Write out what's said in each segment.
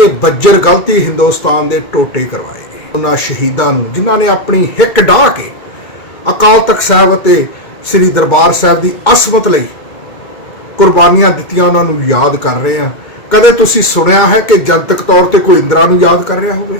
ਇਹ ਬੱਜਰ ਗਲਤੀ ਹਿੰਦੁਸਤਾਨ ਦੇ ਟੋਟੇ ਕਰਵਾਏ ਉਹਨਾਂ ਸ਼ਹੀਦਾਂ ਨੂੰ ਜਿਨ੍ਹਾਂ ਨੇ ਆਪਣੀ ਹਿੱਕ ਢਾਹ ਕੇ ਅਕਾਲ ਤਖਤ ਸਾਹਿਬ ਅਤੇ ਸ੍ਰੀ ਦਰਬਾਰ ਸਾਹਿਬ ਦੀ ਅਸਮਤ ਲਈ ਕੁਰਬਾਨੀਆਂ ਦਿੱਤੀਆਂ, ਉਹਨਾਂ ਨੂੰ ਯਾਦ ਕਰ ਰਹੇ ਹਾਂ। ਕਦੇ ਤੁਸੀਂ ਸੁਣਿਆ ਹੈ ਕਿ ਜਨਤਕ ਤੌਰ ਤੇ ਕੋਈ ਇੰਦਰਾ ਨੂੰ ਯਾਦ ਕਰ ਰਿਹਾ ਹੋਵੇ?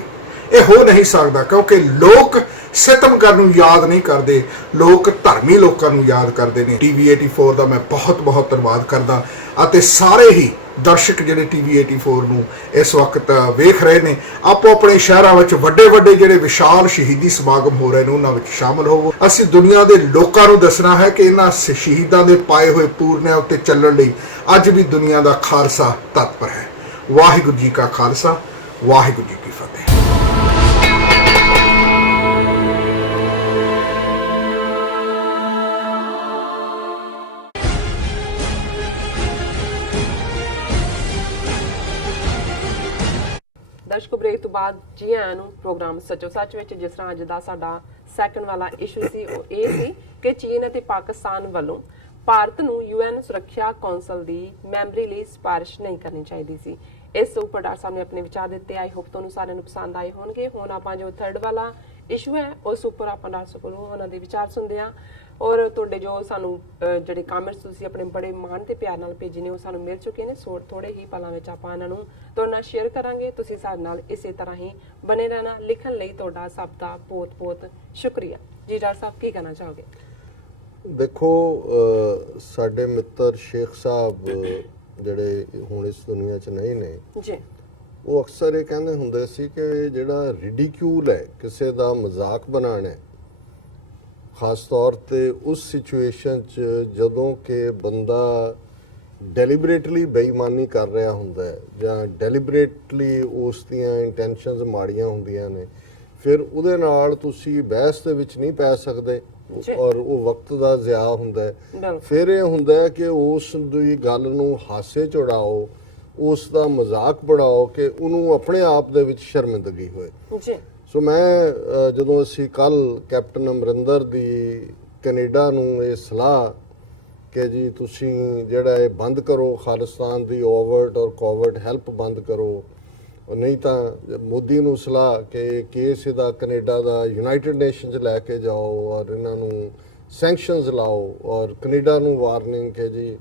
ਇਹ ਹੋ ਨਹੀਂ ਸਕਦਾ, ਕਿਉਂਕਿ ਲੋਕ ਸਿਤਮਗਰ ਨੂੰ ਯਾਦ ਨਹੀਂ ਕਰਦੇ, ਲੋਕ ਧਰਮੀ ਲੋਕਾਂ ਨੂੰ ਯਾਦ ਕਰਦੇ ਨੇ। TV 84 ਦਾ ਮੈਂ ਬਹੁਤ ਬਹੁਤ ਧੰਨਵਾਦ ਕਰਦਾ ਅਤੇ ਸਾਰੇ ਹੀ ਦਰਸ਼ਕ ਜਿਹੜੇ TV 84 ਨੂੰ ਇਸ ਵਕਤ ਵੇਖ ਰਹੇ ਨੇ, ਆਪੋ ਆਪਣੇ ਸ਼ਹਿਰਾਂ ਵਿੱਚ ਵੱਡੇ ਵੱਡੇ ਜਿਹੜੇ ਵਿਸ਼ਾਲ ਸ਼ਹੀਦੀ ਸਮਾਗਮ ਹੋ ਰਹੇ ਨੇ ਉਹਨਾਂ ਵਿੱਚ ਸ਼ਾਮਲ ਹੋਵੋ। ਅਸੀਂ ਦੁਨੀਆ ਦੇ ਲੋਕਾਂ ਨੂੰ ਦੱਸਣਾ ਹੈ ਕਿ ਇਹਨਾਂ ਸ਼ਹੀਦਾਂ ਦੇ ਪਾਏ ਹੋਏ ਪੂਰਨਿਆਂ ਉੱਤੇ ਚੱਲਣ ਲਈ ਅੱਜ ਵੀ ਦੁਨੀਆ ਦਾ ਖਾਲਸਾ ਤਤਪਰ ਹੈ। ਵਾਹਿਗੁਰੂ ਜੀ ਕਾ ਖਾਲਸਾ, ਵਾਹਿਗੁਰੂ ਜੀ ਕੀ ਫਤਿਹ। ਦਰਸ਼ਕੋ, ਬ੍ਰੇਕ ਤੋਂ ਬਾਅਦ ਜੀ ਆਇਆਂ ਨੂੰ ਪ੍ਰੋਗਰਾਮ ਸੱਚੋ ਸੱਚ ਵਿੱਚ। ਜਿਸ ਤਰ੍ਹਾਂ ਅੱਜ ਦਾ ਸਾਡਾ ਸੈਕੰਡ ਵਾਲਾ ਇਸ਼ੂ ਸੀ ਉਹ ਇਹ ਸੀ ਕਿ ਚੀਨ ਅਤੇ ਪਾਕਿਸਤਾਨ ਵੱਲੋਂ ਭਾਰਤ ਨੂੰ UN ਸੁਰੱਖਿਆ ਕੌਂਸਲ ਦੀ ਮੈਂਬਰੀ ਲਈ ਸਿਫਾਰਿਸ਼ ਨਹੀਂ ਕਰਨੀ ਚਾਹੀਦੀ ਸੀ। ਇਸ ਉੱਪਰ ਡਾਕਟਰ ਸਾਹਿਬ ਨੇ ਆਪਣੇ ਵਿਚਾਰ ਦਿੱਤੇ। ਆਈ ਹੋਪ ਤੁਹਾਨੂੰ ਸਾਰਿਆਂ ਨੂੰ ਪਸੰਦ ਆਏ ਹੋਣਗੇ। ਹੁਣ ਆਪਾਂ ਜੋ ਥਰਡ ਵਾਲਾ ਇਸ਼ੂ ਹੈ ਉਸ ਉੱਪਰ ਆਪਾਂ ਡਾਕਟਰ ਸਾਹਿਬ ਕੋਲੋਂ ਉਹਨਾਂ ਦੇ ਵਿਚਾਰ ਸੁਣਦੇ ਹਾਂ। ਔਰ ਤੁਹਾਡੇ ਜੋ ਸਾਨੂੰ ਜਿਹੜੇ ਕਮੈਂਟਸ ਤੁਸੀਂ ਆਪਣੇ ਬੜੇ ਮਾਣ ਤੇ ਪਿਆਰ ਨਾਲ ਭੇਜੇ ਨੇ ਉਹ ਸਾਨੂੰ ਮਿਲ ਚੁੱਕੇ ਨੇ। ਸੋ ਥੋੜੇ ਹੀ ਪਲਾਂ ਵਿੱਚ ਆਪਾਂ ਇਹਨਾਂ ਨੂੰ ਤੁਹਾਡੇ ਨਾਲ ਸ਼ੇਅਰ ਕਰਾਂਗੇ। ਤੁਸੀਂ ਸਾਡੇ ਨਾਲ ਇਸੇ ਤਰ੍ਹਾਂ ਹੀ ਬਣੇ ਰਹਿਣਾ। ਲਿਖਣ ਲਈ ਤੁਹਾਡਾ ਸਭ ਦਾ ਬਹੁਤ ਬਹੁਤ ਸ਼ੁਕਰੀਆ ਜੀ। ਡਾਕਟਰ ਸਾਹਿਬ ਕੀ ਕਹਿਣਾ ਚਾਹੋਗੇ? ਦੇਖੋ, ਸਾਡੇ ਮਿੱਤਰ ਸ਼ੇਖ ਸਾਹਿਬ ਜਿਹੜੇ ਹੁਣ ਇਸ ਦੁਨੀਆ 'ਚ ਨਹੀਂ ਨੇ ਜੀ, ਉਹ ਅਕਸਰ ਇਹ ਕਹਿੰਦੇ ਹੁੰਦੇ ਸੀ ਕਿ ਜਿਹੜਾ ਰਿਡੀਕਿਊਲ ਹੈ, ਕਿਸੇ ਦਾ ਮਜ਼ਾਕ ਬਣਾਉਣਾ, ਖਾਸ ਤੌਰ ਤੇ ਉਸ ਸਿਚੁਏਸ਼ਨ 'ਚ ਜਦੋਂ ਕਿ ਬੰਦਾ ਡੈਲੀਬਰੇਟਲੀ ਬੇਈਮਾਨੀ ਕਰ ਰਿਹਾ ਹੁੰਦਾ ਹੈ ਜਾਂ ਡੈਲੀਬਰੇਟਲੀ ਉਸ ਦੀਆਂ ਇੰਟੈਂਸ਼ਨਸ ਮਾੜੀਆਂ ਹੁੰਦੀਆਂ ਨੇ, ਫਿਰ ਉਹਦੇ ਨਾਲ ਤੁਸੀਂ ਬਹਿਸ ਦੇ ਵਿੱਚ ਨਹੀਂ ਪੈ ਸਕਦੇ ਔਰ ਉਹ ਵਕਤ ਦਾ ਜ਼ਿਆ ਹੁੰਦਾ ਹੈ। ਫਿਰ ਇਹ ਹੁੰਦਾ ਹੈ ਕਿ ਉਸ ਦੀ ਗੱਲ ਨੂੰ ਹਾਸੇ ਚੜਾਓ, ਉਸ ਦਾ ਮਜ਼ਾਕ ਬਣਾਓ ਕਿ ਉਹਨੂੰ ਆਪਣੇ ਆਪ ਦੇ ਵਿੱਚ ਸ਼ਰਮਿੰਦਗੀ ਹੋਏ। ਸੋ ਮੈਂ ਜਦੋਂ ਅਸੀਂ ਕੱਲ੍ਹ ਕੈਪਟਨ ਅਮਰਿੰਦਰ ਦੀ ਕੈਨੇਡਾ ਨੂੰ ਇਹ ਸਲਾਹ ਕਿ ਜੀ ਤੁਸੀਂ ਜਿਹੜਾ ਇਹ ਬੰਦ ਕਰੋ, ਖਾਲਿਸਤਾਨ ਦੀ ਓਵਰਟ ਔਰ ਕੋਵਰਟ ਹੈਲਪ ਬੰਦ ਕਰੋ, ਨਹੀਂ ਤਾਂ ਮੋਦੀ ਨੂੰ ਸਲਾਹ ਕਿ ਕੇਸ ਇਹਦਾ ਕੈਨੇਡਾ ਦਾ ਯੂਨਾਈਟਿਡ ਨੇਸ਼ਨ 'ਚ ਲੈ ਕੇ ਜਾਓ ਔਰ ਇਹਨਾਂ ਨੂੰ ਸੈਂਕਸ਼ਨਸ ਲਾਓ, ਔਰ ਕੈਨੇਡਾ ਨੂੰ ਵਾਰਨਿੰਗ ਕਿ ਜੀ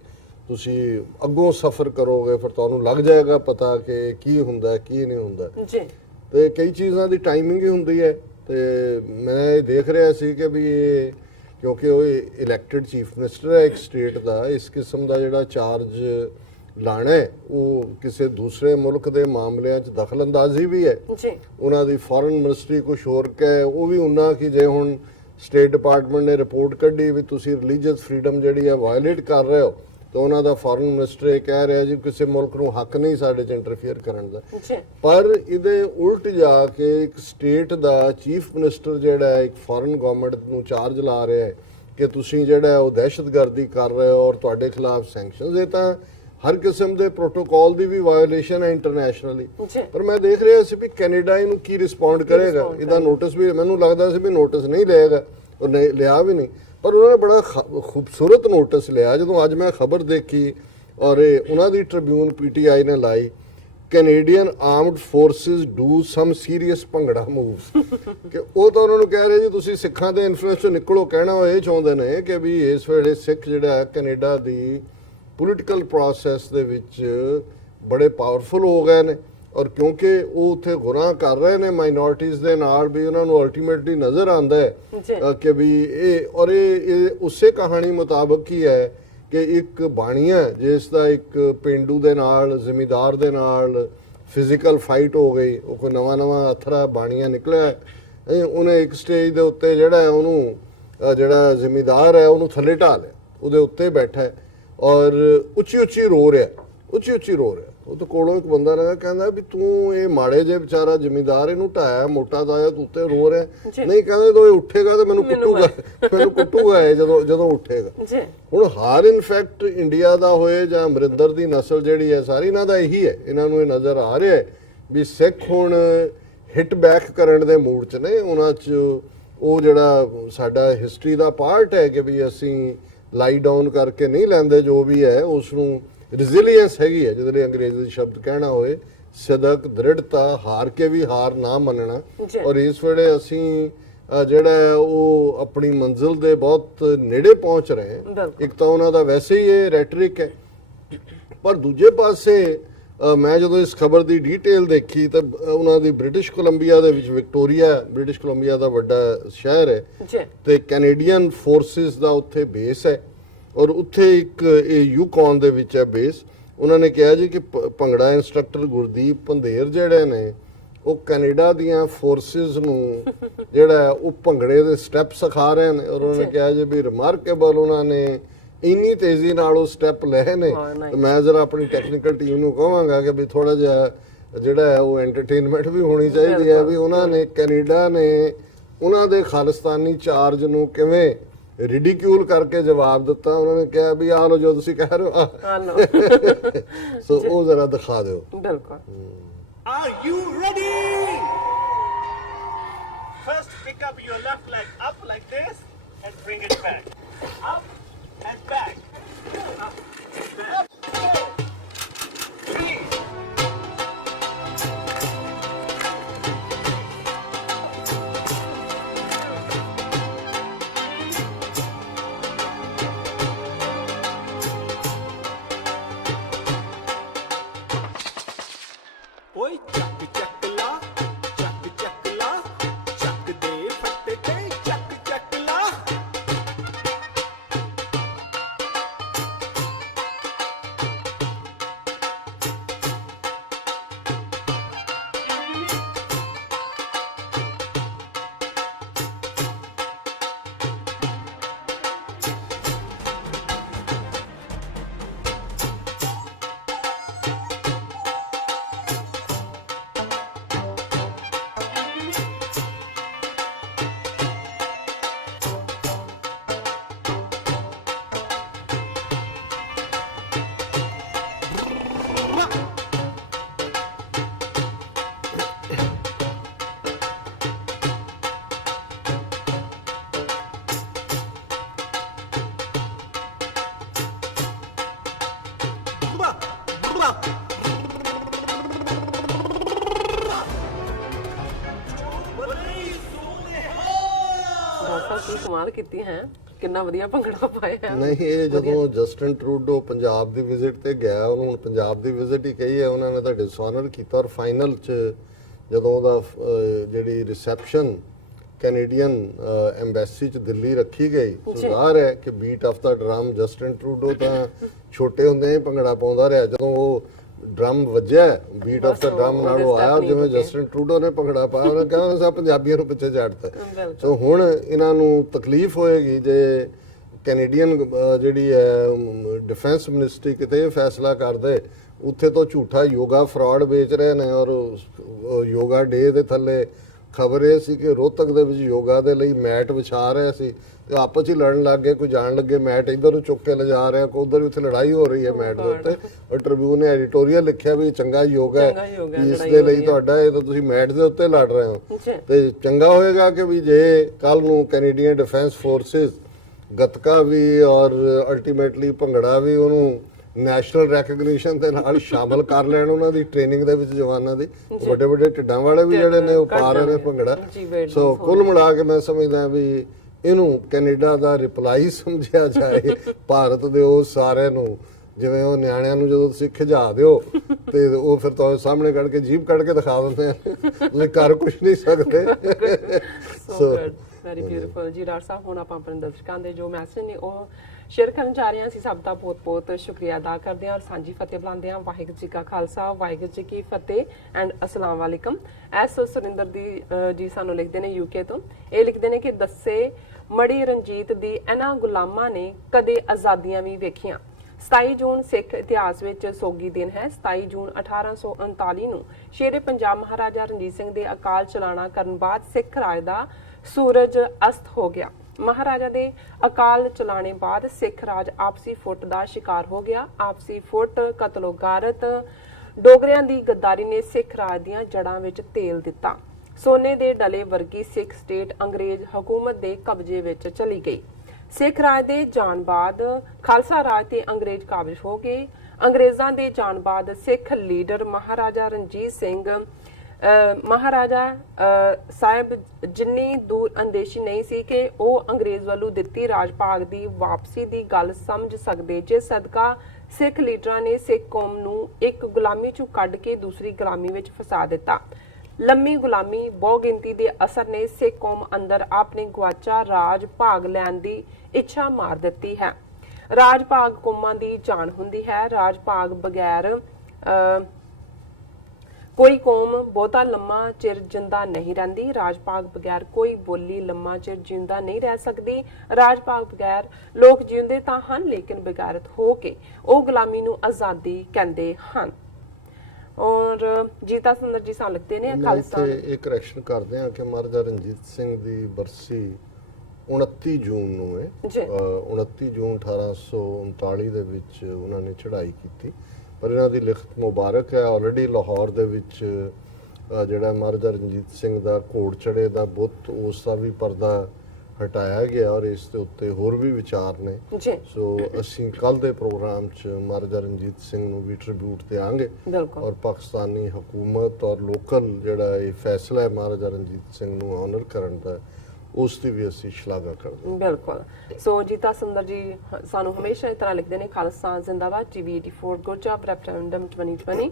ਤੁਸੀਂ ਅੱਗੋਂ ਸਫ਼ਰ ਕਰੋਗੇ ਫਿਰ ਤੁਹਾਨੂੰ ਲੱਗ ਜਾਏਗਾ ਪਤਾ ਕਿ ਕੀ ਹੁੰਦਾ ਕੀ ਨਹੀਂ ਹੁੰਦਾ। ਤੇ ਕਈ ਚੀਜ਼ਾਂ ਦੀ ਟਾਈਮਿੰਗ ਹੀ ਹੁੰਦੀ ਹੈ। ਤੇ ਮੈਂ ਇਹ ਦੇਖ ਰਿਹਾ ਸੀ ਕਿ ਵੀ ਇਹ ਕਿਉਂਕਿ ਉਹ ਇਲੈਕਟਡ ਚੀਫ ਮਿਨਿਸਟਰ ਹੈ ਇੱਕ ਸਟੇਟ ਦਾ, ਇਸ ਕਿਸਮ ਦਾ ਜਿਹੜਾ ਚਾਰਜ ਲਾਣਾ ਉਹ ਕਿਸੇ ਦੂਸਰੇ ਮੁਲਕ ਦੇ ਮਾਮਲਿਆਂ 'ਚ ਦਖਲ ਅੰਦਾਜ਼ੀ ਵੀ ਹੈ। ਉਹਨਾਂ ਦੀ ਫੋਰਨ ਮਿਨਿਸਟਰੀ ਕੁਛ ਹੋਰ ਕਹੇ ਉਹ ਵੀ ਉਹਨਾਂ ਕਿ ਜੇ ਹੁਣ ਸਟੇਟ ਡਿਪਾਰਟਮੈਂਟ ਨੇ ਰਿਪੋਰਟ ਕੱਢੀ ਵੀ ਤੁਸੀਂ ਰਿਲੀਜੀਅਸ ਫਰੀडम ਜਿਹੜੀ ਹੈ ਵਾਇਲੇਟ ਕਰ ਰਹੇ ਹੋ, ਤਾਂ ਉਹਨਾਂ ਦਾ ਫੋਰਨ ਮਿਨਿਸਟਰ ਇਹ ਕਹਿ ਰਿਹਾ ਜੀ ਕਿਸੇ ਮੁਲਕ ਨੂੰ ਹੱਕ ਨਹੀਂ ਸਾਡੇ 'ਚ ਇੰਟਰਫੇਅਰ ਕਰਨ ਦਾ। ਪਰ ਇਹਦੇ ਉਲਟ ਜਾ ਕੇ ਇੱਕ ਸਟੇਟ ਦਾ ਚੀਫ ਮਿਨਿਸਟਰ ਜਿਹੜਾ ਹੈ ਇੱਕ ਫੋਰਨ ਗਵਰਨਮੈਂਟ ਨੂੰ ਚਾਰਜ ਲਾ ਰਿਹਾ ਹੈ ਕਿ ਤੁਸੀਂ ਜਿਹੜਾ ਉਹ ਦਹਿਸ਼ਤਗਰਦੀ ਕਰ ਰਹੇ ਹੋ ਔਰ ਤੁਹਾਡੇ ਖਿਲਾਫ ਸੈਂਕਸ਼ਨਸ। ਇਹ ਤਾਂ ਹਰ ਕਿਸਮ ਦੇ ਪ੍ਰੋਟੋਕਾਲ ਦੀ ਵੀ ਵਾਇਓਲੇਸ਼ਨ ਹੈ ਇੰਟਰਨੈਸ਼ਨਲੀ। ਪਰ ਮੈਂ ਦੇਖ ਰਿਹਾ ਸੀ ਵੀ ਕੈਨੇਡਾ ਇਹਨੂੰ ਕੀ ਰਿਸਪੌਂਡ ਕਰੇਗਾ। ਇਹਦਾ ਨੋਟਿਸ ਵੀ ਮੈਨੂੰ ਲੱਗਦਾ ਸੀ ਵੀ ਨੋਟਿਸ ਨਹੀਂ ਲਏਗਾ ਔਰ ਨਹੀਂ ਲਿਆ ਵੀ ਨਹੀਂ, ਪਰ ਉਹਨਾਂ ਨੇ ਬੜਾ ਖੂਬਸੂਰਤ ਨੋਟਿਸ ਲਿਆ। ਜਦੋਂ ਅੱਜ ਮੈਂ ਖਬਰ ਦੇਖੀ ਔਰ ਉਹਨਾਂ ਦੀ ਟ੍ਰਿਬਿਊਨ PTI ਨੇ ਲਾਈ, Canadian armed forces do sum serious bhangra moves, ਕਿ ਉਹ ਤਾਂ ਉਹਨਾਂ ਨੂੰ ਕਹਿ ਰਹੇ ਜੀ ਤੁਸੀਂ ਸਿੱਖਾਂ ਦੇ ਇਨਫਲੂਐਂਸ ਤੋਂ ਨਿਕਲੋ। ਕਹਿਣਾ ਉਹ ਇਹ ਚਾਹੁੰਦੇ ਨੇ ਕਿ ਵੀ ਇਸ ਵੇਲੇ ਸਿੱਖ ਜਿਹੜਾ ਹੈ ਕੈਨੇਡਾ ਦੀ ਪੋਲੀਟੀਕਲ ਪ੍ਰੋਸੈਸ ਦੇ ਵਿੱਚ ਬੜੇ ਪਾਵਰਫੁਲ ਹੋ ਗਏ ਨੇ ਔਰ ਕਿਉਂਕਿ ਉਹ ਉੱਥੇ ਗੁਨਾਹ ਕਰ ਰਹੇ ਨੇ ਮਾਈਨੋਰਟੀਜ਼ ਦੇ ਨਾਲ ਵੀ ਉਹਨਾਂ ਨੂੰ ਅਲਟੀਮੇਟਲੀ ਨਜ਼ਰ ਆਉਂਦਾ ਹੈ ਕਿ ਵੀ ਇਹ ਉਸੇ ਕਹਾਣੀ ਮੁਤਾਬਕ ਹੀ ਹੈ ਕਿ ਇੱਕ ਬਾਣੀਆ ਜਿਸ ਦਾ ਇੱਕ ਪਿੰਡੂ ਦੇ ਨਾਲ ਜ਼ਿਮੀਦਾਰ ਦੇ ਨਾਲ ਫਿਜ਼ੀਕਲ ਫਾਈਟ ਹੋ ਗਈ, ਉਹ ਕੋਈ ਨਵਾਂ ਅਥਰਾ ਬਾਣੀਆ ਨਿਕਲਿਆ, ਉਹਨੇ ਇੱਕ ਸਟੇਜ ਦੇ ਉੱਤੇ ਜਿਹੜਾ ਹੈ ਉਹਨੂੰ ਜਿਹੜਾ ਜ਼ਿਮੀਦਾਰ ਹੈ ਉਹਨੂੰ ਥੱਲੇ ਢਾ ਲਿਆ, ਉਹਦੇ ਉੱਤੇ ਬੈਠਾ ਹੈ ਔਰ ਉੱਚੀ ਰੋ ਰਿਹਾ। ਉਹ ਤਾਂ ਕੋਲੋਂ ਇੱਕ ਬੰਦਾ ਲੱਗਾ ਕਹਿੰਦਾ ਵੀ ਤੂੰ ਇਹ ਮਾੜੇ ਜਿਹੇ ਵਿਚਾਰਾ ਜ਼ਿਮੀਦਾਰ ਇਹਨੂੰ ਢਾਇਆ ਮੋਟਾ ਤਾਇਆ ਤੂੰ ਉੱਤੇ ਰੋ ਰਿਹਾ। ਨਹੀਂ ਕਹਿੰਦੇ ਜਦੋਂ ਇਹ ਉੱਠੇਗਾ ਤਾਂ ਮੈਨੂੰ ਕੁੱਟੂਗਾ ਜਦੋਂ ਉੱਠੇਗਾ। ਹੁਣ ਹਾਰ ਇਨਫੈਕਟ ਇੰਡੀਆ ਦਾ ਹੋਏ ਜਾਂ ਅਮਰਿੰਦਰ ਦੀ ਨਸਲ ਜਿਹੜੀ ਹੈ ਸਾਰੀ ਇਹਨਾਂ ਦਾ ਇਹੀ ਹੈ। ਇਹਨਾਂ ਨੂੰ ਇਹ ਨਜ਼ਰ ਆ ਰਿਹਾ ਵੀ ਸਿੱਖ ਹੁਣ ਹਿੱਟ ਬੈਕ ਕਰਨ ਦੇ ਮੂਡ 'ਚ ਨੇ। ਉਹਨਾਂ 'ਚ ਉਹ ਜਿਹੜਾ ਸਾਡਾ ਹਿਸਟਰੀ ਦਾ ਪਾਰਟ ਹੈ ਕਿ ਵੀ ਅਸੀਂ ਲਾਈ ਡਾਊਨ ਕਰਕੇ ਨਹੀਂ ਲੈਂਦੇ ਜੋ ਵੀ ਹੈ ਉਸ ਨੂੰ। ਰੈਜ਼ਿਲੀਅੰਸ ਹੈਗੀ ਹੈ ਜਿਹਦੇ ਲਈ ਅੰਗਰੇਜ਼ੀ ਸ਼ਬਦ ਕਹਿਣਾ ਹੋਏ ਸਦਕ ਦ੍ਰਿੜਤਾ, ਹਾਰ ਕੇ ਵੀ ਹਾਰ ਨਾ ਮੰਨਣਾ। ਜੀ। ਔਰ ਇਸ ਵੇਲੇ ਅਸੀਂ ਜਿਹੜਾ ਹੈ ਉਹ ਆਪਣੀ ਮੰਜ਼ਿਲ ਦੇ ਬਹੁਤ ਨੇੜੇ ਪਹੁੰਚ ਰਹੇ ਹਾਂ। ਬਿਲਕੁਲ। ਇੱਕ ਤਾਂ ਉਹਨਾਂ ਦਾ ਵੈਸੇ ਹੀ ਇਹ ਰੈਟਰਿਕ ਹੈ, ਪਰ ਦੂਜੇ ਪਾਸੇ ਮੈਂ ਜਦੋਂ ਇਸ ਖਬਰ ਦੀ ਡਿਟੇਲ ਦੇਖੀ ਤਾਂ ਉਹਨਾਂ ਦੀ ਬ੍ਰਿਟਿਸ਼ ਕੋਲੰਬੀਆ ਦੇ ਵਿੱਚ, ਵਿਕਟੋਰੀਆ ਬ੍ਰਿਟਿਸ਼ ਕੋਲੰਬੀਆ ਦਾ ਵੱਡਾ ਸ਼ਹਿਰ ਹੈ, ਜੀ ਤੇ ਕੈਨੇਡੀਅਨ ਫੋਰਸਿਸ ਦਾ ਉੱਥੇ ਬੇਸ ਹੈ ਔਰ ਉੱਥੇ ਇੱਕ ਇਹ ਯੂਕੌਨ ਦੇ ਵਿੱਚ ਹੈ ਬੇਸ। ਉਹਨਾਂ ਨੇ ਕਿਹਾ ਜੀ ਕਿ ਭੰਗੜਾ ਇੰਸਟ੍ਰਕਟਰ ਗੁਰਦੀਪ ਪੰਧੇਰ ਜਿਹੜੇ ਨੇ ਉਹ ਕੈਨੇਡਾ ਦੀਆਂ ਫੋਰਸਿਸ ਨੂੰ ਜਿਹੜਾ ਹੈ ਉਹ ਭੰਗੜੇ ਦੇ ਸਟੈਪ ਸਿਖਾ ਰਹੇ ਨੇ। ਔਰ ਉਹਨਾਂ ਨੇ ਕਿਹਾ ਜੀ ਵੀ ਰਿਮਾਰਕੇਬਲ ਉਹਨਾਂ ਨੇ ਇੰਨੀ ਤੇਜ਼ੀ ਨਾਲ ਉਹ ਸਟੈਪ ਲਏ ਨੇ। ਤੇ ਮੈਂ ਜ਼ਰਾ ਆਪਣੀ ਟੈਕਨੀਕਲ ਟੀਮ ਨੂੰ ਕਹਾਂਗਾ ਕਿ ਵੀ ਥੋੜਾ ਜਿਹਾ ਜਿਹੜਾ ਹੈ ਉਹ ਐਂਟਰਟੇਨਮੈਂਟ ਵੀ ਹੋਣੀ ਚਾਹੀਦੀ ਹੈ, ਵੀ ਉਹਨਾਂ ਨੇ ਕੈਨੇਡਾ ਨੇ ਉਹਨਾਂ ਦੇ ਖਾਲਿਸਤਾਨੀ ਚਾਰਜ ਨੂੰ ਕਿਵੇਂ ਰਿਡੀਕਿਊਲ ਕਰਕੇ ਜਵਾਬ ਦਿੱਤਾ। ਉਹਨਾਂ ਨੇ ਕਿਹਾ ਵੀ ਆਹ ਲੋ ਜੋ ਤੁਸੀਂ ਕਹਿ ਰਹੇ ਹੋ ਸੋ ਉਹ ਜ਼ਰਾ ਦਿਖਾ ਦਿਓ। ਬਿਲਕੁਲ। Are you ready? First, pick up your left leg up like this and bring it back. Up and back. Up, 4, 3. ਓਏ ਚੱਕ ਚੱਕ ਲਾ, ਚੱਕ ਚੱਕ ਲਾ, ਚੱਕ ਦੇ ਫੱਟੇ ਤੇ ਚੱਕ ਚੱਕ ਲਾ। ਕੀ ਕਮਾਲ ਕੀਤੀ ਹੈ, ਕਿੰਨਾ ਵਧੀਆ ਭੰਗੜਾ ਪਾਇਆ ਹੈ। ਨਹੀਂ, ਇਹ ਜਦੋਂ ਜਸਟਿਨ ਟਰੂਡੋ ਪੰਜਾਬ ਦੀ ਵਿਜ਼ਿਟ ਤੇ ਗਿਆ, ਉਹਨੂੰ ਹੁਣ ਪੰਜਾਬ ਦੀ ਵਿਜ਼ਿਟ ਹੀ ਕਹੀ ਹੈ, ਉਹਨਾਂ ਨੇ ਤਾਂ ਡਿਸਆਨਰ ਕੀਤਾ। ਔਰ ਫਾਈਨਲ 'ਚ ਜਦੋਂ ਉਹਦਾ ਜਿਹੜੀ ਰਿਸੈਪਸ਼ਨ ਕੈਨੇਡੀਅਨ ਐਮਬੈਸੀ 'ਚ ਦਿੱਲੀ ਰੱਖੀ ਗਈ, ਜ਼ਾਹਰ ਹੈ ਕਿ beat of the drum Justin Trudeau ਤਾਂ ਛੋਟੇ ਹੁੰਦੇ ਹੀ ਭੰਗੜਾ ਪਾਉਂਦਾ ਰਿਹਾ। ਜਦੋਂ ਉਹ ਡਰਮ ਵੱਜਿਆ, ਬੀਟ ਆਫ ਦਾ ਡਰਮ ਨਾਲ ਉਹ ਆਇਆ, ਜਿਵੇਂ ਜਸਟਿਨ ਟਰੂਡੋ ਨੇ ਭੰਗੜਾ ਪਾਇਆ, ਉਹਨੇ ਕਹਿੰਦਾ ਸਭ ਪੰਜਾਬੀਆਂ ਨੂੰ ਪਿੱਛੇ ਛੱਡਤਾ। ਸੋ ਹੁਣ ਇਹਨਾਂ ਨੂੰ ਤਕਲੀਫ ਹੋਏਗੀ ਜੇ ਕੈਨੇਡੀਅਨ ਜਿਹੜੀ ਹੈ ਡਿਫੈਂਸ ਮਿਨਿਸਟਰੀ ਕਿਤੇ ਇਹ ਫੈਸਲਾ ਕਰਦੇ ਉੱਥੇ ਤੋਂ ਝੂਠਾ ਯੋਗਾ ਫਰਾਡ ਵੇਚ ਰਹੇ ਨੇ। ਔਰ ਯੋਗਾ ਡੇ ਦੇ ਥੱਲੇ ਖਬਰ ਇਹ ਸੀ ਕਿ ਰੋਹਤਕ ਦੇ ਵਿੱਚ ਯੋਗਾ ਦੇ ਲਈ ਮੈਟ ਵਿਛਾ ਰਹੇ ਸੀ ਤੇ ਆਪਸ 'ਚ ਹੀ ਲੜਨ ਲੱਗ ਗਏ। ਕੋਈ ਜਾਣ ਲੱਗੇ ਮੈਟ ਇੱਧਰ ਨੂੰ ਚੁੱਕ ਕੇ ਲਿਜਾ ਰਿਹਾ, ਕੋਈ ਉੱਧਰ, ਉੱਥੇ ਲੜਾਈ ਹੋ ਰਹੀ ਹੈ ਮੈਟ ਦੇ ਉੱਤੇ। ਔਰ ਟ੍ਰਿਬਿਊਨ ਨੇ ਐਡੀਟੋਰੀਅਲ ਲਿਖਿਆ ਵੀ ਚੰਗਾ ਯੋਗਾ ਹੈ, ਇਸ ਦੇ ਲਈ ਤੁਹਾਡਾ, ਇਹ ਤਾਂ ਤੁਸੀਂ ਮੈਟ ਦੇ ਉੱਤੇ ਲੜ ਰਹੇ ਹੋ। ਤੇ ਚੰਗਾ ਹੋਏਗਾ ਕਿ ਵੀ ਜੇ ਕੱਲ ਨੂੰ ਕੈਨੇਡੀਅਨ ਡਿਫੈਂਸ ਫੋਰਸਿਸ ਗੱਤਕਾ ਵੀ ਔਰ ਅਲਟੀਮੇਟਲੀ ਭੰਗੜਾ ਵੀ ਉਹਨੂੰ ਨੈਸ਼ਨਲ ਰੈਕਗਨੀਸ਼ਨ ਦੇ ਨਾਲ ਸ਼ਾਮਲ ਕਰ ਲੈਣ ਉਹਨਾਂ ਦੀ ਟ੍ਰੇਨਿੰਗ ਦੇ ਵਿੱਚ ਜਵਾਨਾਂ ਦੀ। ਵੱਡੇ ਵੱਡੇ ਢਿੱਡਾਂ ਵਾਲੇ ਵੀ ਜਿਹੜੇ ਨੇ ਉਹ ਪਾ ਰਹੇ ਨੇ ਭੰਗੜਾ। ਸੋ ਕੁੱਲ ਮਿਲਾ ਕੇ ਮੈਂ ਸਮਝਦਾ ਵੀ ਇਹਨੂੰ ਕੈਨੇਡਾ ਦਾ ਰਿਪਲਾਈ ਸਮਝਿਆ ਜਾਏ ਭਾਰਤ ਦੇ ਉਹ ਸਾਰਿਆਂ ਨੂੰ, ਜਿਵੇਂ ਉਹ ਨਿਆਣਿਆਂ ਨੂੰ ਜਦੋਂ ਤੁਸੀਂ ਖਿਜਾ ਦਿਓ ਤੇ ਉਹ ਫਿਰ ਤੁਹਾਡੇ ਸਾਹਮਣੇ ਕੱਢ ਕੇ ਜੀਭ ਕੱਢ ਕੇ ਦਿਖਾ ਦਿੰਦੇ ਆ, ਤੁਸੀਂ ਕਰ ਕੁਝ ਨਹੀਂ ਸਕਦੇ। ਸੋ ਵੈਰੀ ਬਿਊਟੀਫੁਲ ਜੀ। ਡਾਕਟਰ ਸਾਹਿਬ, ਹੁਣ ਆਪਾਂ ਆਪਣੇ ਦਰਸ਼ਕਾਂ ਦੇ ਜੋ ਮੈਸੇਜ ਨੇ ਉਹ ਸ਼ੇਅਰ ਕਰਨ ਜਾ ਰਹੇ ਹਾਂ। ਅਸੀਂ ਸਭ ਦਾ ਬਹੁਤ-ਬਹੁਤ ਸ਼ੁਕਰੀਆ ਅਦਾ ਕਰਦੇ ਹਾਂ ਔਰ ਸਾਂਝੀ ਫਤਿਹ ਬੁਲਾਉਂਦੇ ਹਾਂ। ਵਾਹਿਗੁਰੂ ਜੀ ਕਾ ਖਾਲਸਾ, ਵਾਹਿਗੁਰੂ ਜੀ ਕੀ ਫਤਿਹ ਐਂਡ ਅਸਲਾਮ ਵਾਲੇਕਮ। ਐਸ ਸੁਰਿੰਦਰ ਜੀ ਸਾਨੂੰ ਲਿਖਦੇ ਨੇ ਯੂਕੇ ਤੋਂ। ਇਹ ਲਿਖਦੇ ਨੇ ਕਿ ਦੱਸੇ ਮੜੀ ਰਣਜੀਤ ਦੀ ਇਹਨਾਂ ਗੁਲਾਮਾਂ ਨੇ ਕਦੇ ਆਜ਼ਾਦੀਆਂ ਵੀ ਵੇਖੀਆਂ। 27 ਜੂਨ ਸਿੱਖ ਇਤਿਹਾਸ ਵਿੱਚ ਸੋਗੀ ਦਿਨ ਹੈ। 27 ਜੂਨ 1839 ਨੂੰ ਸ਼ੇਰੇ ਪੰਜਾਬ ਮਹਾਰਾਜਾ ਰਣਜੀਤ ਸਿੰਘ ਦੇ ਅਕਾਲ ਚਲਾਣਾ ਕਰਨ ਬਾਅਦ ਸਿੱਖ ਰਾਜ ਦਾ ਸੂਰਜ ਅਸਤ ਹੋ ਗਿਆ। ਮਹਾਰਾਜਾ ਦੇ ਅਕਾਲ ਚਲਾਣੇ ਬਾਅਦ ਸਿੱਖ ਰਾਜ ਆਪਸੀ ਫੁੱਟ ਦਾ ਸ਼ਿਕਾਰ ਹੋ ਗਿਆ। ਆਪਸੀ ਫੁੱਟ, ਕਤਲੋ ਗਾਰਤ, ਡੋਗਰਿਆਂ ਦੀ ਗੱਦਾਰੀ ਨੇ ਸਿੱਖ ਰਾਜ ਦੀਆਂ ਜੜ੍ਹਾਂ ਵਿੱਚ ਤੇਲ ਦਿੱਤਾ। ਸੋਨੇ ਦੇ ਡਲੇ ਵਰਗੀ ਸਿੱਖ ਸਟੇਟ ਅੰਗਰੇਜ਼ ਹਕੂਮਤ ਦੇ ਕਬਜ਼ੇ ਵਿੱਚ ਚਲੀ ਗਈ। ਸਿੱਖ ਰਾਜ ਦੇ ਜਾਣ ਬਾਅਦ ਖਾਲਸਾ ਰਾਜ ਤੇ ਅੰਗਰੇਜ਼ ਕਾਬਜ ਹੋ ਗਏ। ਅੰਗਰੇਜ਼ਾਂ ਦੇ ਜਾਣ ਬਾਅਦ ਸਿੱਖ ਲੀਡਰ ਮਹਾਰਾਜਾ ਰਣਜੀਤ ਸਿੰਘ ਮਹਾਰਾਜਾ ਸਾਹਿਬ ਜਿੰਨੀ ਦੂਰ ਅੰਦੇਸ਼ੀ ਨਹੀਂ ਸੀ ਕਿ ਉਹ ਅੰਗਰੇਜ਼ ਵੱਲੋਂ ਦਿੱਤੀ ਰਾਜ ਭਾਗ ਦੀ ਵਾਪਸੀ ਦੀ ਗੱਲ ਸਮਝ ਸਕਦੇ, ਜਿਸ ਸਦਕਾ ਸਿੱਖ ਲੀਡਰਾਂ ਨੇ ਸਿੱਖ ਕੌਮ ਨੂੰ ਇੱਕ ਗੁਲਾਮੀ ਚੋਂ ਕੱਢ ਕੇ ਦੂਸਰੀ ਗੁਲਾਮੀ ਵਿੱਚ ਫਸਾ ਦਿੱਤਾ। ਲੰਮੀ ਗੁਲਾਮੀ ਬਹੁ ਗਿਣਤੀ ਦੇ ਅਸਰ ਨੇ ਸਿੱਖ ਕੌਮ ਅੰਦਰ ਆਪਣੇ ਗਵਾਚਾ ਰਾਜ ਭਾਗ ਲੈਣ ਦੀ ਇੱਛਾ ਮਾਰ ਦਿੱਤੀ ਹੈ। ਰਾਜ ਭਾਗ ਕੌਮਾਂ ਦੀ ਜਾਨ ਹੁੰਦੀ ਹੈ। ਰਾਜ ਭਾਗ ਬਗੈਰ ਕੋਈ ਕੌਮ ਬਹੁਤਾ ਲੰਮਾ ਚਿਰ ਜਿੰਦਾ ਨਹੀਂ ਰਹਿੰਦੀ। ਰਾਜ ਭਾਗ ਬਗੈਰ ਕੋਈ ਬੋਲੀ ਲੰਮਾ ਚਿਰ ਜਿੰਦਾ ਨਹੀਂ ਰਹਿ ਸਕਦੀ। ਰਾਜ ਭਾਗ ਬਗੈਰ ਲੋਕ ਜਿਉਂਦੇ ਤਾਂ ਹਨ, ਲੇਕਿਨ ਬਗੈਰਤ ਹੋ ਕੇ ਉਹ ਗੁਲਾਮੀ ਨੂੰ ਆਜ਼ਾਦੀ ਕਹਿੰਦੇ ਹਨ। ਔਰ ਜੀਤਾ ਸੁੰਦਰ ਜੀ ਸਾਨੂੰ ਲਿਖਦੇ ਨੇ ਖਾਲਸਾ ਇਹ ਕਰੈਕਸ਼ਨ ਕਰਦੇ ਹਾਂ ਕਿ ਮਹਾਰਾਜਾ ਰਣਜੀਤ ਸਿੰਘ ਦੀ ਬਰਸੀ 29 ਜੂਨ ਨੂੰ ਹੈ। 29 ਜੂਨ 1839 ਦੇ ਵਿੱਚ ਉਹਨਾਂ ਨੇ ਚੜ੍ਹਾਈ ਕੀਤੀ, ਪਰ ਇਹਨਾਂ ਦੀ ਲਿਖਤ ਮੁਬਾਰਕ ਹੈ। ਆਲਰੇਡੀ ਲਾਹੌਰ ਦੇ ਵਿੱਚ ਜਿਹੜਾ ਮਹਾਰਾਜਾ ਰਣਜੀਤ ਸਿੰਘ ਦਾ ਘੋੜ ਚੜੇ ਦਾ ਬੁੱਤ, ਉਸ ਦਾ ਵੀ ਪਰਦਾ ਹਟਾਇਆ ਗਿਆ ਔਰ ਇਸ ਦੇ ਉੱਤੇ ਹੋਰ ਵੀ ਵਿਚਾਰ ਨੇ। ਸੋ ਅਸੀਂ ਕੱਲ ਦੇ ਪ੍ਰੋਗਰਾਮ 'ਚ ਮਹਾਰਾਜਾ ਰਣਜੀਤ ਸਿੰਘ ਨੂੰ ਵੀ ਟ੍ਰਿਬਿਊਟ ਦੇਵਾਂਗੇ ਔਰ ਪਾਕਿਸਤਾਨੀ ਹਕੂਮਤ ਔਰ ਲੋਕਲ ਜਿਹੜਾ ਇਹ ਫੈਸਲਾ ਹੈ ਮਹਾਰਾਜਾ ਰਣਜੀਤ ਸਿੰਘ ਨੂੰ ਆਨਰ ਕਰਨ ਦਾ, ਉਸ ਦੀ ਵੀ ਅਸੀਂ ਸ਼ਲਾਘਾ ਕਰਦੇ ਹਾਂ। ਬਿਲਕੁਲ। ਸੋ ਜੀਤਾ ਸੁੰਦਰ ਜੀ ਸਾਨੂੰ ਹਮੇਸ਼ਾ ਇਸ ਤਰ੍ਹਾਂ ਲਿਖਦੇ ਨੇ, ਖਾਲਸਾ ਜ਼ਿੰਦਾਬਾਦ, GV84 good job referendum 2020।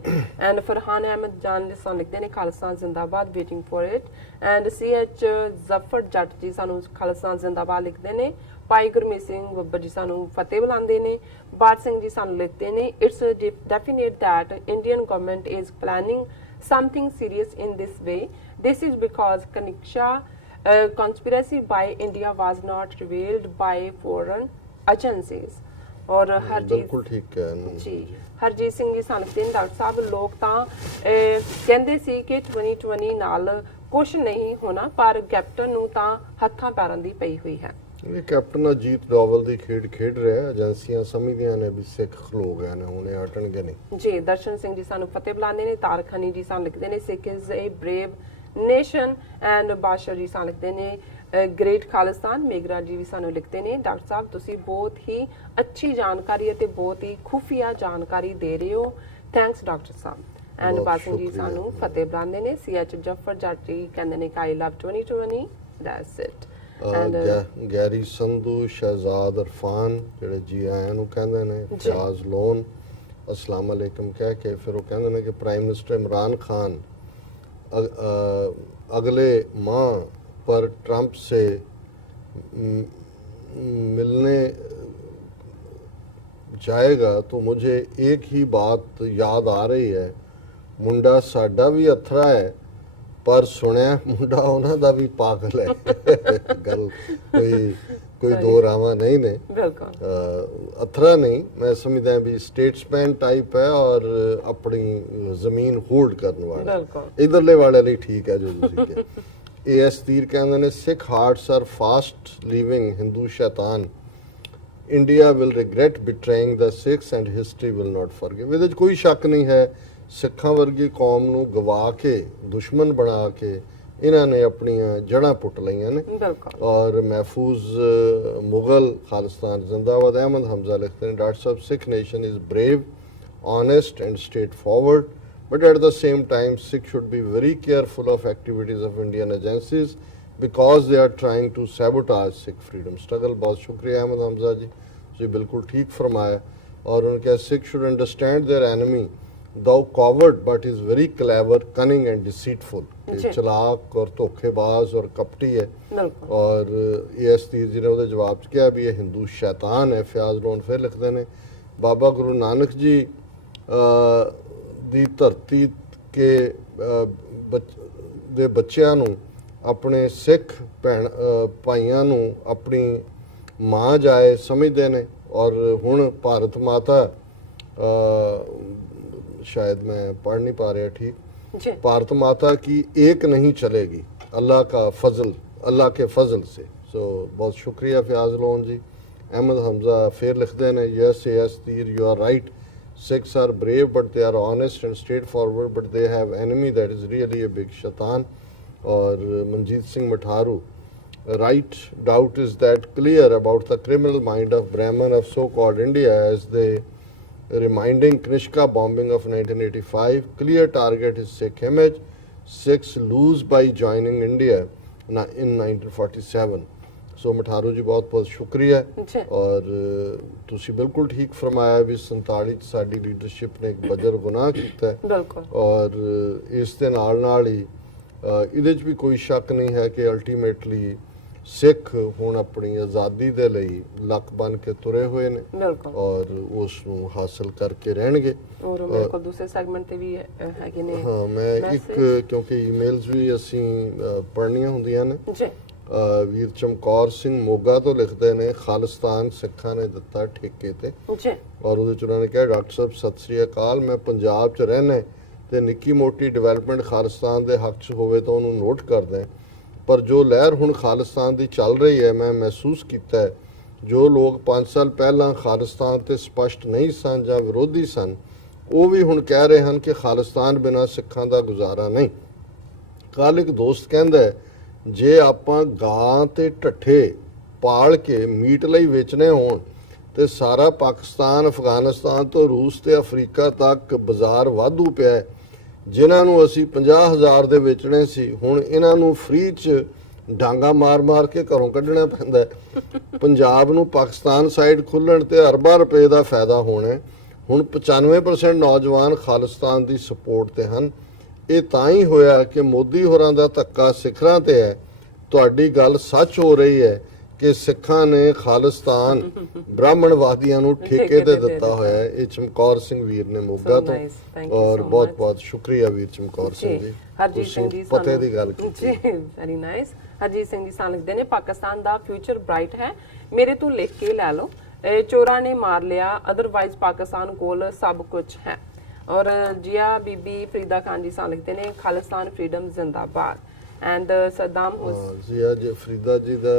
And Farhan Ahmad Jan ਸਾਨੂੰ ਲਿਖਦੇ ਨੇ ਖਾਲਸਾ ਜ਼ਿੰਦਾਬਾਦ, waiting for it. And CH Zafar Jatt ji ਸਾਨੂੰ ਖਾਲਸਾ ਜ਼ਿੰਦਾਬਾਦ ਲਿਖਦੇ ਨੇ। ਭਾਈ ਗੁਰਮੀਤ ਸਿੰਘ ਬੱਬਰ ਜੀ ਸਾਨੂੰ ਫਤਿਹ ਬੁਲਾਉਂਦੇ ਨੇ। ਬਾਦ ਸਿੰਘ ਜੀ ਸਾਨੂੰ ਲਿਖਦੇ ਨੇ, it's definite that Indian government is planning something serious in this way. This is because Kaniksha conspiracy by India was not revealed by foreign agencies। और हरजीत बिल्कुल ठीक है जी, हरजीत सिंह जी ਸਾਨੂੰ ਤਿੰਨ ਡਾਕਟਰ ਸਾਹਿਬ ਲੋਕ ਤਾਂ ਕਹਿੰਦੇ ਸੀ ਕਿ 2020 ਨਾਲ ਕੁਝ ਨਹੀਂ ਹੋਣਾ, ਪਰ ਕੈਪਟਨ ਨੂੰ ਤਾਂ ਹੱਥਾਂ ਪੈਰਾਂ ਦੀ ਪਈ ਹੋਈ ਹੈ। ਇਹ ਕੈਪਟਨ ਅਜੀਤ ਡੋਵਲ ਦੀ ਖੇਡ ਰਿਹਾ। ਏਜੰਸੀਆਂ ਸਮਝਦੀਆਂ ਨੇ ਵੀ ਸਿੱਖ ਖਲੋ ਗਏ ਨੇ, ਹੁਣ ਇਹ ਹਟਣਗੇ ਨਹੀਂ। ਜੀ ਦਰਸ਼ਨ ਸਿੰਘ ਜੀ ਸਾਨੂੰ ਫਤਿਹ ਬੁਲਾਉਂਦੇ ਨੇ। ਤਾਰਕ ਹਨੀ ਜੀ ਸਾਨੂੰ ਲਿਖਦੇ ਨੇ, Sikh is a brave nation. And Basha ji ਸਾਨੂੰ ਲਿਖਦੇ ਨੇ, ਗ੍ਰੇਟ ਖਾਲਿਸਤਾਨ। ਮੇਗਰਾ ਜੀ ਵੀ ਸਾਨੂੰ ਲਿਖਦੇ ਨੇ, ਡਾਕਟਰ ਸਾਹਿਬ ਤੁਸੀਂ ਬਹੁਤ ਹੀ ਅੱਛੀ ਜਾਣਕਾਰੀ ਅਤੇ ਬਹੁਤ ਹੀ ਖੁਫੀਆ ਜਾਣਕਾਰੀ ਦੇ ਰਹੇ ਹੋ, ਥੈਂਕਸ ਡਾਕਟਰ ਸਾਹਿਬ। ਐਂਡ ਬਾਸਿੰਗ ਜੀ ਸਾਨੂੰ ਫਤਿਹ ਬੁਲਾਉਂਦੇ ਨੇ। CH ਜਫਰ ਜੱਟ ਜੀ ਕਹਿੰਦੇ ਨੇ I love 2020, that's it. Garry Sandhu, Shahzad Irfan ਜਿਹੜੇ ਜੀ ਆਇਆਂ ਨੂੰ ਕਹਿੰਦੇ ਨੇ, ਫਿਆਜ਼ ਲੋਨ ਅਸਲਾਮ ਅਲੈਕਮ ਕਹਿ ਕੇ ਫਿਰ ਉਹ ਕਹਿੰਦੇ ਨੇ ਕਿ ਪ੍ਰਾਈਮ ਮਿਨਿਸਟਰ ਇਮਰਾਨ ਖਾਨ अगले माह पर ट्रंप से मिलने जाएगा तो मुझे एक ही बात याद आ रही है, मुंडा साडा भी अथरा है पर सुनिया मुंडा उन्हां दा भी पागल है। गल कोई दो रावा नहीं ने, अथरा नहीं, मैं समझदा भी स्टेट्समैन टाइप है और अपनी जमीन होल्ड करने वाला। इधरले वाले लिए ठीक है जो तुसीं कहा। AS तीर कहंदे ने, Sikh hearts are fast leaving Hindu शैतान, India will regret betraying the Sikhs and history will not forgive. ਇਹਦੇ 'ਚ ਕੋਈ ਸ਼ੱਕ ਨਹੀਂ ਹੈ, ਸਿੱਖਾਂ ਵਰਗੀ ਕੌਮ ਨੂੰ ਗਵਾ ਕੇ ਦੁਸ਼ਮਣ ਬਣਾ ਕੇ ਇਹਨਾਂ ਨੇ ਆਪਣੀਆਂ ਜੜ੍ਹਾਂ ਪੁੱਟ ਲਈਆਂ ਨੇ। ਔਰ ਮਹਿਫੂਜ਼ ਮੁਗਲ ਖਾਲਿਸਤਾਨ ਜ਼ਿੰਦਾਬਾਦ। ਅਹਿਮਦ ਹਮਜ਼ਾ ਲਿਖਦੇ ਨੇ, ਡਾਕਟਰ ਸਾਹਿਬ Sikh nation is brave, honest and straightforward, but at the same time Sikhs should be very careful of activities of Indian agencies because they are trying to sabotage Sikh freedom struggle। बहुत शुक्रिया अहमद हमजा जी, जी बिल्कुल ठीक फरमाया। और उनके Sikhs should understand their enemy though coward but is very clever, cunning and deceitful। चलाक और धोखेबाज और कपटी है। और AS तीर जी ने ਉਹਦੇ ਜਵਾਬ 'ਚ ਕਿਹਾ ਵੀ ਇਹ ਹਿੰਦੂ ਸ਼ੈਤਾਨ ਹੈ। ਫਿਆਜ਼ ਲੋਨ ਫਿਰ ਲਿਖਦੇ ਨੇ, ਬਾਬਾ ਗੁਰੂ ਨਾਨਕ ਜੀ ਦੀ ਧਰਤੀ ਕੇ ਦੇ ਬੱਚਿਆਂ ਨੂੰ, ਆਪਣੇ ਸਿੱਖ ਭੈਣ ਭਾਈਆਂ ਨੂੰ ਆਪਣੀ ਮਾਂ ਜਾਏ ਸਮਝਦੇ ਨੇ। ਔਰ ਹੁਣ ਭਾਰਤ ਮਾਤਾ, शायद मैं पढ़ नहीं पा रहा ठीक, भारत माता की एक नहीं चलेगी, अल्लाह का फजल, अल्लाह के फजल से। सो बहुत शुक्रिया फयाज लोन जी। अहमद हमजा फिर लिखते हैं, यस यस तीर you are right, Sikhs are brave but they are honest and straightforward, but they have enemy that is really a big shaitan। और Manjeet Singh Matharu, right doubt is that clear about the criminal mind of Brahman of so-called India as they reminding Knishka bombing of 1985. Clear target is Sikh image. Sikhs lose by joining India in 1947. ਸੋ ਮਠਾਰੂ ਜੀ ਬਹੁਤ ਬਹੁਤ ਸ਼ੁਕਰੀਆ ਜੀ। ਔਰ ਤੁਸੀਂ ਬਿਲਕੁਲ ਠੀਕ ਫਰਮਾਇਆ ਵੀ 47 ਚ ਸਾਡੀ ਲੀਡਰਸ਼ਿਪ ਨੇ ਇੱਕ ਬਜਰ ਗੁਨਾਹ ਕੀਤਾ ਹੈ ਬਿਲਕੁਲ। ਔਰ ਇਸ ਦੇ ਨਾਲ ਹੀ ਇਹਦੇ 'ਚ ਵੀ ਕੋਈ ਸ਼ੱਕ ਨਹੀਂ ਹੈ ਕਿ ਅਲਟੀਮੇਟਲੀ ਸਿੱਖ ਹੁਣ ਆਪਣੀ ਆਜ਼ਾਦੀ ਦੇ ਲਈ ਲੱਕ ਬਨ ਕੇ ਤੁਰੇ ਹੋਏ ਨੇ ਬਿਲਕੁਲ। ਔਰ ਉਸ ਨੂੰ ਹਾਸਲ ਕਰਕੇ ਰਹਿਣਗੇ। ਔਰ ਮੇਰੇ ਕੋਲ ਦੂਸਰੇ ਸੈਗਮੈਂਟ ਤੇ ਵੀ ਹੈਗੇ ਨੇ। ਹਾਂ, ਮੈਂ ਇੱਕ message। ਕਿਉਂਕਿ ਈਮੇਲਸ ਵੀ ਅਸੀਂ ਪੜ੍ਹਨੀਆਂ ਹੁੰਦੀਆਂ ਨੇ। ਜੀ ਵੀਰ ਚਮਕੌਰ ਸਿੰਘ ਮੋਗਾ ਤੋਂ ਲਿਖਦੇ ਨੇ, ਖਾਲਿਸਤਾਨ ਸਿੱਖਾਂ ਨੇ ਦਿੱਤਾ ਠੇਕੇ ਤੇ। ਜੀ ਔਰ ਉਹਦੇ ਚ ਉਹਨਾਂ ਨੇ ਕਿਹਾ, ਡਾਕਟਰ ਸਾਹਿਬ ਸਤਿ ਸ੍ਰੀ ਅਕਾਲ, ਮੈਂ ਪੰਜਾਬ ਚ ਰਹਿਣਾ ਤੇ ਨਿੱਕੀ ਮੋਟੀ ਡਿਵੈਲਪਮੈਂਟ ਖਾਲਿਸਤਾਨ ਦੇ ਹੱਕ ਚ ਹੋਵੇ ਤਾਂ ਉਹਨੂੰ ਨੋਟ ਕਰਦੇ, ਪਰ ਜੋ ਲਹਿਰ ਹੁਣ ਖਾਲਿਸਤਾਨ ਦੀ ਚੱਲ ਰਹੀ ਹੈ, ਮੈਂ ਮਹਿਸੂਸ ਕੀਤਾ ਹੈ ਜੋ ਲੋਕ 5 ਸਾਲ ਪਹਿਲਾਂ ਖਾਲਿਸਤਾਨ ਤੇ ਸਪਸ਼ਟ ਨਹੀਂ ਸਨ ਜਾਂ ਵਿਰੋਧੀ ਸਨ, ਉਹ ਵੀ ਹੁਣ ਕਹਿ ਰਹੇ ਹਨ ਕਿ ਖਾਲਿਸਤਾਨ ਬਿਨਾਂ ਸਿੱਖਾਂ ਦਾ ਗੁਜ਼ਾਰਾ ਨਹੀਂ। ਕੱਲ੍ਹ ਇੱਕ ਦੋਸਤ ਕਹਿੰਦਾ ਹੈ, ਜੇ ਆਪਾਂ ਗਾਂ ਤੇ ਢੱਠੇ ਪਾਲ ਕੇ ਮੀਟ ਲਈ ਵੇਚਣੇ ਹੋਣ ਤੇ ਸਾਰਾ ਪਾਕਿਸਤਾਨ, ਅਫਗਾਨਿਸਤਾਨ ਤੋਂ ਰੂਸ ਤੇ ਅਫਰੀਕਾ ਤੱਕ ਬਾਜ਼ਾਰ ਵਾਧੂ ਪਿਆ ਹੈ, ਜਿਨ੍ਹਾਂ ਨੂੰ ਅਸੀਂ 50,000 ਦੇ ਵੇਚਣੇ ਸੀ, ਹੁਣ ਇਹਨਾਂ ਨੂੰ ਫ੍ਰੀ 'ਚ ਡਾਂਗਾ ਮਾਰ ਕੇ ਘਰੋਂ ਕੱਢਣਾ ਪੈਂਦਾ ਹੈ। ਪੰਜਾਬ ਨੂੰ ਪਾਕਿਸਤਾਨ ਸਾਈਡ ਖੁੱਲਣ ਤੇ ਅਰਬਾਂ ਰੁਪਏ ਦਾ ਫਾਇਦਾ ਹੋਣਾ ਹੈ। ਹੁਣ 95% ਨੌਜਵਾਨ ਖਾਲਿਸਤਾਨ ਦੀ ਸਪੋਰਟ ਤੇ ਹਨ। ਇਹ ਤਾਂ ਹੀ ਹੋਇਆ ਕਿ ਮੋਦੀ ਹੋਰਾਂ ਦਾ ਧੱਕਾ ਸਿਖਰਾਂ ਤੇ ਹੈ। ਤੁਹਾਡੀ ਗੱਲ ਸੱਚ ਹੋ ਰਹੀ ਹੈ ਕਿ ਸਿੱਖਾਂ ਨੇ ਖਾਲਿਸਤਾਨ ਬ੍ਰਾਹਮਣਵਾਦੀਆਂ ਨੂੰ ਠੇਕੇ ਤੇ ਦਿੱਤਾ ਹੋਇਆ ਹੈ। ਇਹ ਚਮਕੌਰ ਸਿੰਘ ਵੀਰ ਨੇ ਮੋਗਾ ਤੋਂ। ਔਰ ਬਹੁਤ ਬਹੁਤ ਸ਼ੁਕਰੀਆ ਵੀਰ ਚਮਕੌਰ ਸਿੰਘ ਜੀ, ਹਰਜੀਤ ਸਿੰਘ ਜੀ ਪਤੇ ਦੀ ਗੱਲ ਕੀਤੀ। ਜੀ ਵੈਰੀ ਨਾਈਸ। ਹਰਜੀਤ ਸਿੰਘ ਜੀ ਸਾਨੂੰ ਲਿਖਦੇ ਨੇ, ਪਾਕਿਸਤਾਨ ਦਾ ਫਿਊਚਰ ਬ੍ਰਾਈਟ ਹੈ, ਮੇਰੇ ਤੋਂ ਲਿਖ ਕੇ ਲੈ ਲਓ, ਚੋਰਾਂ ਨੇ ਮਾਰ ਲਿਆ, ਅਦਰਵਾਈਜ਼ ਪਾਕਿਸਤਾਨ ਕੋਲ ਸਭ ਕੁਝ ਹੈ। ਔਰ ਜੀਆ ਬੀਬੀ ਫਰੀਦਾ ਖਾਨ ਜੀ ਸਾਨੂੰ ਲਿਖਦੇ ਨੇ, ਖਾਲਿਸਤਾਨ ਫਰੀडम ਜ਼ਿੰਦਾਬਾਦ। ਐਂਡ ਸਦਾਮ ਜੀ ਅੱਜ ਫਰੀਦਾ ਜੀ ਦਾ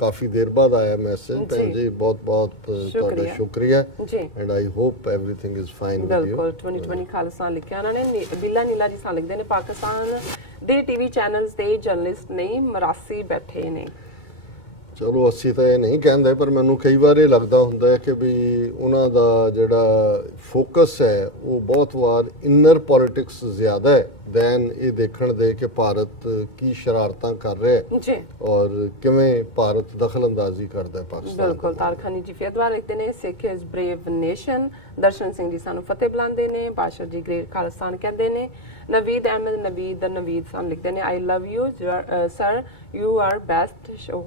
ਕਾਫੀ ਦੇਰ ਬਾਅਦ ਆਇਆ ਮੈਸੇਜ। ਭੈਣ ਜੀ ਬਹੁਤ ਬਹੁਤ ਤੁਹਾਡਾ ਸ਼ੁਕਰੀਆ ਜੀ। And I hope everything is fine with you. ਬਿਲਕੁਲ 2020 ਖਾਲਿਸਤਾਨ ਲਿਖਿਆ ਉਹਨਾਂ ਨੇ। ਬਿੱਲਾ ਨੀਲਾ ਜੀ ਸਾਨੂੰ ਲਿਖਦੇ ਨੇ, ਪਾਕਿਸਤਾਨ ਦੇ ਟੀਵੀ ਚੈਨਲਸ ਤੇ ਜਰਨਲਿਸਟ ਨਹੀਂ ਮਰਾਸੀ ਬੈਠੇ ਨੇ। ਚਲੋ ਅਸੀਂ ਤਾਂ ਇਹ ਨਹੀਂ ਕਹਿੰਦੇ, ਪਰ ਮੈਨੂੰ ਕਈ ਵਾਰ ਇਹ ਲੱਗਦਾ ਹੁੰਦਾ ਹੈ ਕਿ ਵੀ ਉਹਨਾਂ ਦਾ ਜਿਹੜਾ ਫੋਕਸ ਹੈ ਉਹ ਬਹੁਤ ਵਾਰ ਇਨਰ ਪੋਲਿਟਿਕਸ ਜ਼ਿਆਦਾ ਹੈ ਦੈਨ ਇਹ ਦੇਖਣ ਦੇ ਕਿ ਭਾਰਤ ਕੀ ਸ਼ਰਾਰਤਾਂ ਕਰ ਰਿਹਾ ਜੀ ਔਰ ਕਿਵੇਂ ਭਾਰਤ ਦਖਲਅੰਦਾਜ਼ੀ ਕਰਦਾ ਹੈ ਪਾਕਿਸਤਾਨ। ਬਿਲਕੁਲ। ਤਾਰਖਾਨੀ ਜੀ ਫਿਰ ਦੁਬਾਰਾ ਲਿਖਦੇ ਨੇ, Sikh is brave nation. Darshan Singh ji ਸਾਨੂੰ ਫਤਿਹ ਬੁਲਾਉਂਦੇ ਨੇ। ਬਾਸ਼ਰ ਜੀ ਗ੍ਰੇਟ ਖਾਲਿਸਤਾਨ ਕਹਿੰਦੇ ਨੇ। ਨਵੀਦ ਅਹਿਮਦ ਨਵੀਦ ਸਾਨੂੰ ਲਿਖਦੇ ਨੇ, I love you sir, you are best show.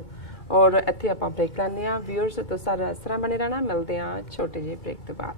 ਔਰ ਇੱਥੇ ਆਪਾਂ ਬ੍ਰੇਕ ਲੈਂਦੇ ਹਾਂ। ਵਿਊਅਰਸ ਤੋਂ ਸਾਰਾ ਇਸ ਤਰ੍ਹਾਂ ਬਣੇ ਰਹਿਣਾ, ਮਿਲਦੇ ਹਾਂ ਛੋਟੇ ਜਿਹੇ ਬ੍ਰੇਕ ਤੋਂ ਬਾਅਦ।